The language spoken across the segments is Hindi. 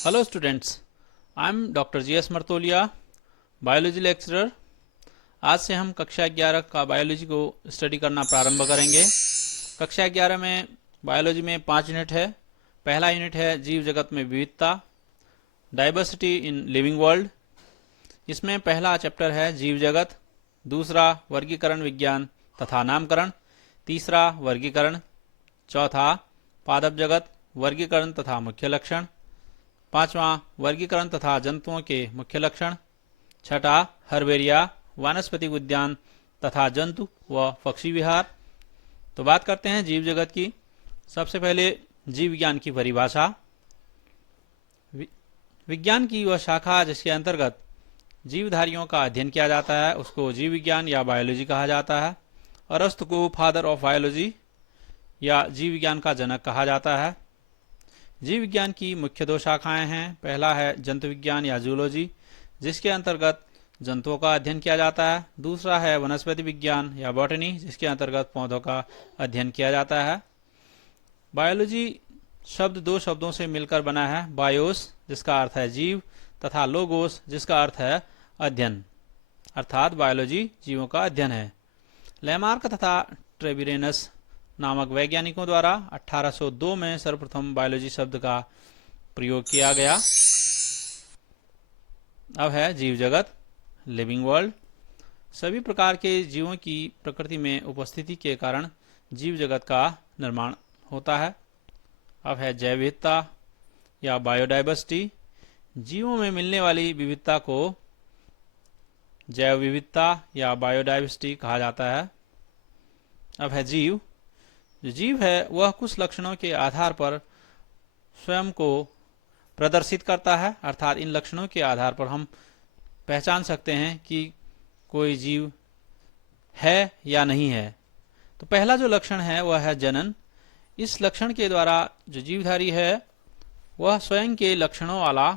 Hello students, I am doctor GS. Martolia, biology lecturer. आज से हम कक्षा 11 का बायोलॉजी को स्टडी करना प्रारंभ करेंगे। कक्षा 11 में बायोलॉजी में 5 यूनिट है। पहला यूनिट है जीव जगत में विविधता, डाइवर्सिटी इन लिविंग वर्ल्ड। इसमें पहला चैप्टर है जीव जगत, दूसरा वर्गीकरण विज्ञान तथा नामकरण, तीसरा वर्गीकरण, चौथा पादप जगत वर्गीकरण तथा मुख्य लक्षण, पांचवा वर्गीकरण तथा जंतुओं के मुख्य लक्षण, छठा हर्बेरिया वानस्पतिक उद्यान तथा जंतु व पक्षी विहार। तो बात करते हैं जीव जगत की। सबसे पहले जीव विज्ञान की परिभाषा। विज्ञान की वह शाखा जिसके अंतर्गत जीवधारियों का अध्ययन किया जाता है उसको जीव विज्ञान या बायोलॉजी कहा जाता है। अरस्तु को फादर ऑफ बायोलॉजी या जीव विज्ञान का जनक कहा जाता है। जीव विज्ञान की मुख्य 2 शाखाएं हैं। पहला है जंतु विज्ञान या जूलॉजी, जिसके अंतर्गत जंतुओं का अध्ययन किया जाता है। दूसरा है वनस्पति विज्ञान या बॉटनी, जिसके अंतर्गत पौधों का अध्ययन किया जाता है। बायोलॉजी शब्द 2 शब्दों से मिलकर बना है, बायोस जिसका अर्थ है जीव तथा लोगोस जिसका अर्थ है अध्ययन, अर्थात बायोलॉजी जीवों का अध्ययन है। लैमार्क तथा ट्रेविरेनस नामक वैज्ञानिकों द्वारा 1802 में सर्वप्रथम बायोलॉजी शब्द का प्रयोग किया गया। अब है जीव जगत, लिविंग वर्ल्ड। सभी प्रकार के जीवों की प्रकृति में उपस्थिति के कारण जीव जगत का निर्माण होता है। अब है जैव विविधता या बायोडाइवर्सिटी। जीवों में मिलने वाली विविधता को जैव विविधता या बायोडाइवर्सिटी कहा जाता है। अब है जीव। जो जीव है वह कुछ लक्षणों के आधार पर स्वयं को प्रदर्शित करता है, अर्थात इन लक्षणों के आधार पर हम पहचान सकते हैं कि कोई जीव है या नहीं है। तो पहला जो लक्षण है वह है जनन। इस लक्षण के द्वारा जो जीवधारी है वह स्वयं के लक्षणों वाला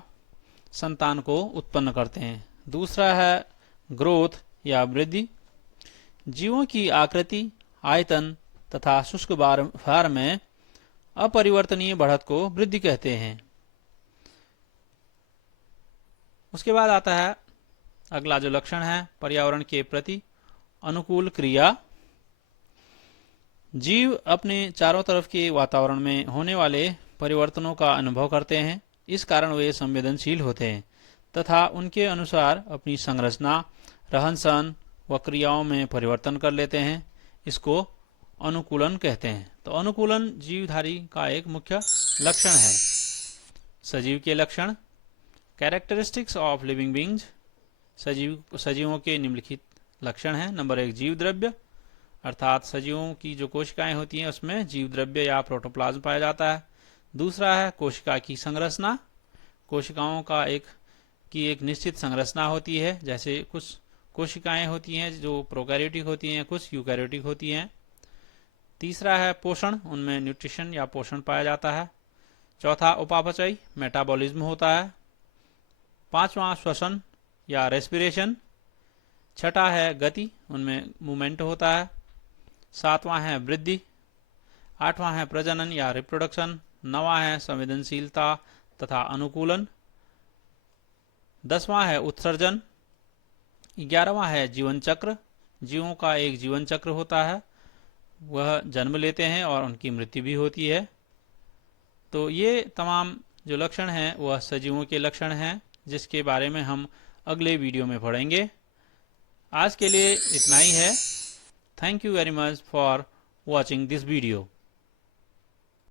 संतान को उत्पन्न करते हैं। दूसरा है ग्रोथ या वृद्धि। जीवों की आकृति, आयतन तथा शुष्क भार में अपरिवर्तनीय बढ़त को वृद्धि कहते हैं। उसके बाद आता है अगला जो लक्षण है पर्यावरण के प्रति अनुकूल क्रिया। जीव अपने चारों तरफ के वातावरण में होने वाले परिवर्तनों का अनुभव करते हैं। इस कारण वे संवेदनशील होते हैं तथा उनके अनुसार अपनी संरचना, रहन सहन व क्रियाओं में परिवर्तन कर लेते हैं। इसको अनुकूलन कहते हैं। तो अनुकूलन जीवधारी का एक मुख्य लक्षण है। सजीव के लक्षण, कैरेक्टरिस्टिक्स ऑफ लिविंग बीइंग्स। सजीवों के निम्नलिखित लक्षण हैं। नंबर 1 जीव द्रव्य, अर्थात सजीवों की जो कोशिकाएं होती हैं उसमें जीव द्रव्य या प्रोटोप्लाज्म पाया जाता है। दूसरा है कोशिका की संरचना। कोशिकाओं का एक निश्चित संरचना होती है, जैसे कुछ कोशिकाएं होती हैं जो प्रोकैरियोटिक होती हैं, कुछ यूकैरियोटिक होती हैं। तीसरा है पोषण, उनमें न्यूट्रिशन या पोषण पाया जाता है। चौथा उपापचय, मेटाबॉलिज्म होता है। पांचवा श्वसन या रेस्पिरेशन। छठा है गति, उनमें मूवमेंट होता है। सातवां है वृद्धि। आठवां है प्रजनन या रिप्रोडक्शन। नवां है संवेदनशीलता तथा अनुकूलन। 10वां है उत्सर्जन। 11वां है जीवन चक्र। जीवों का एक जीवन चक्र होता है, वह जन्म लेते हैं और उनकी मृत्यु भी होती है। तो ये तमाम जो लक्षण हैं वह सजीवों के लक्षण हैं, जिसके बारे में हम अगले वीडियो में पढ़ेंगे। आज के लिए इतना ही है। Thank you very much for watching this video.